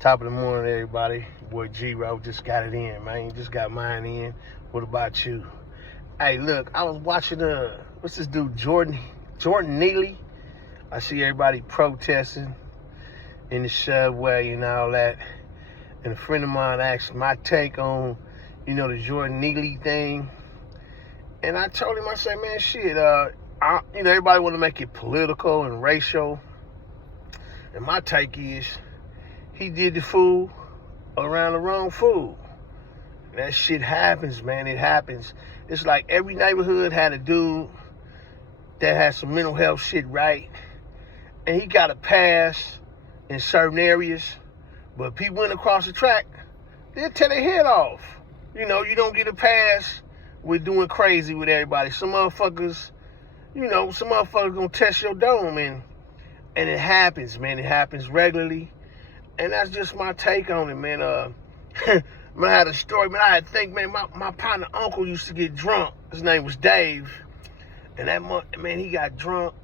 Top of the morning, everybody. Boy G-Ro just got it in, man. Just got mine in. What about you? Hey, look, I was watching what's this dude, Jordan Neely. I see everybody protesting in the subway and all that. And a friend of mine asked my take on, the Jordan Neely thing. And I told him, I said, man, shit, everybody want to make it political and racial. And my take is, he did the fool around the wrong fool. That shit happens, man. It happens. It's like every neighborhood had a dude that had some mental health shit right. And he got a pass in certain areas. But people went across the track, they'll tear their head off. You don't get a pass with doing crazy with everybody. Some motherfuckers gonna test your dome, and it happens, man. It happens regularly. And that's just my take on it, man. Man, I had a story, man. I had to think, man, my partner uncle used to get drunk. His name was Dave. And that month, man, he got drunk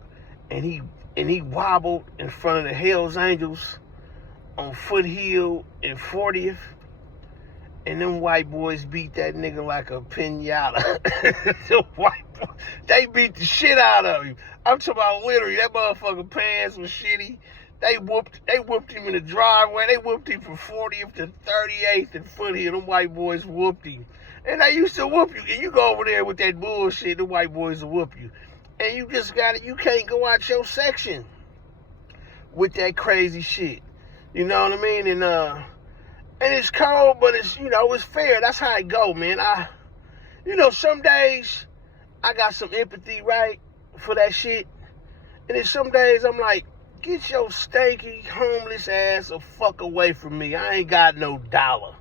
and he wobbled in front of the Hells Angels on Foothill and 40th. And them white boys beat that nigga like a pinata. The white boys, they beat the shit out of him. I'm talking about literally, that motherfucking pants was shitty. They whooped him in the driveway. They whooped him from 40th to 38th and Foothill. Them white boys whooped him. And they used to whoop you. And you go over there with that bullshit, the white boys will whoop you. And you just you can't go out your section with that crazy shit. You know what I mean? And it's cold, but it's fair. That's how it go, man. Some days I got some empathy, right, for that shit. And then some days I'm like, get your stanky, homeless ass the fuck away from me. I ain't got no dollar.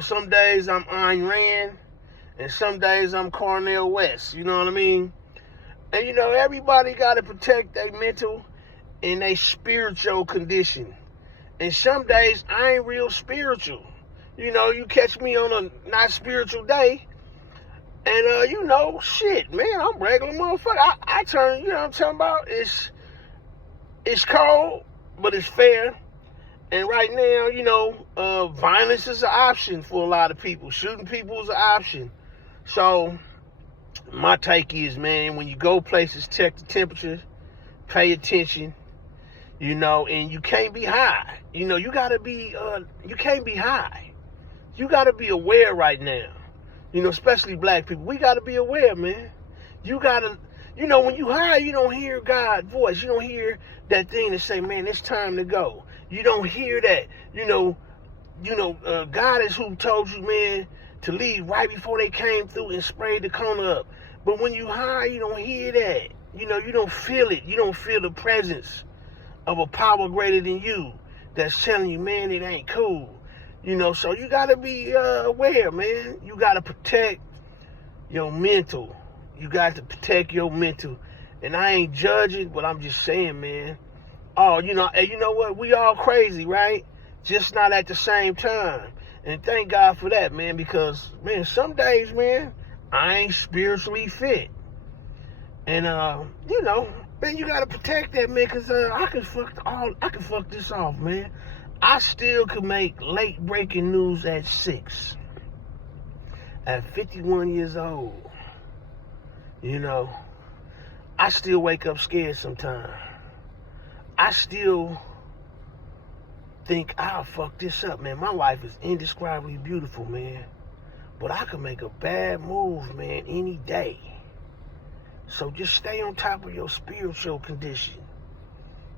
Some days I'm Ayn Rand, and some days I'm Cornel West. You know what I mean? And, everybody got to protect their mental and their spiritual condition. And some days I ain't real spiritual. You catch me on a not spiritual day, and, shit, man, I'm regular motherfucker. I turn, what I'm talking about? It's cold, but it's fair. And right now, violence is an option for a lot of people. Shooting people is an option. So my take is, man, when you go places, check the temperature, pay attention, and you can't be high. You can't be high. You gotta be aware right now. Especially black people. We gotta be aware, man. You gotta, when you high, you don't hear God's voice. You don't hear that thing that say, man, it's time to go. You don't hear that. God is who told you, man, to leave right before they came through and sprayed the corner up. But when you high, you don't hear that. You don't feel it. You don't feel the presence of a power greater than you that's telling you, man, it ain't cool. So you got to be aware, man. You got to protect your mental. You got to protect your mental. And I ain't judging, but I'm just saying, man. Oh, and you know what? We all crazy, right? Just not at the same time. And thank God for that, man, because, man, some days, man, I ain't spiritually fit. And, man, you got to protect that, man, because I can fuck this off, man. I still could make late breaking news at 6. At 51 years old. I still wake up scared sometimes. I still think I'll fuck this up, man. My life is indescribably beautiful, man. But I could make a bad move, man, any day. So just stay on top of your spiritual condition.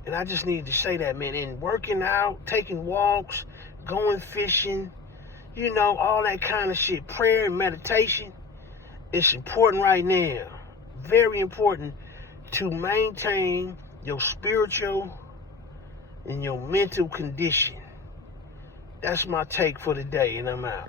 And I just needed to say that, man. And working out, taking walks, going fishing, all that kind of shit. Prayer and meditation. It's important right now. Very important to maintain your spiritual and your mental condition. That's my take for today, and I'm out.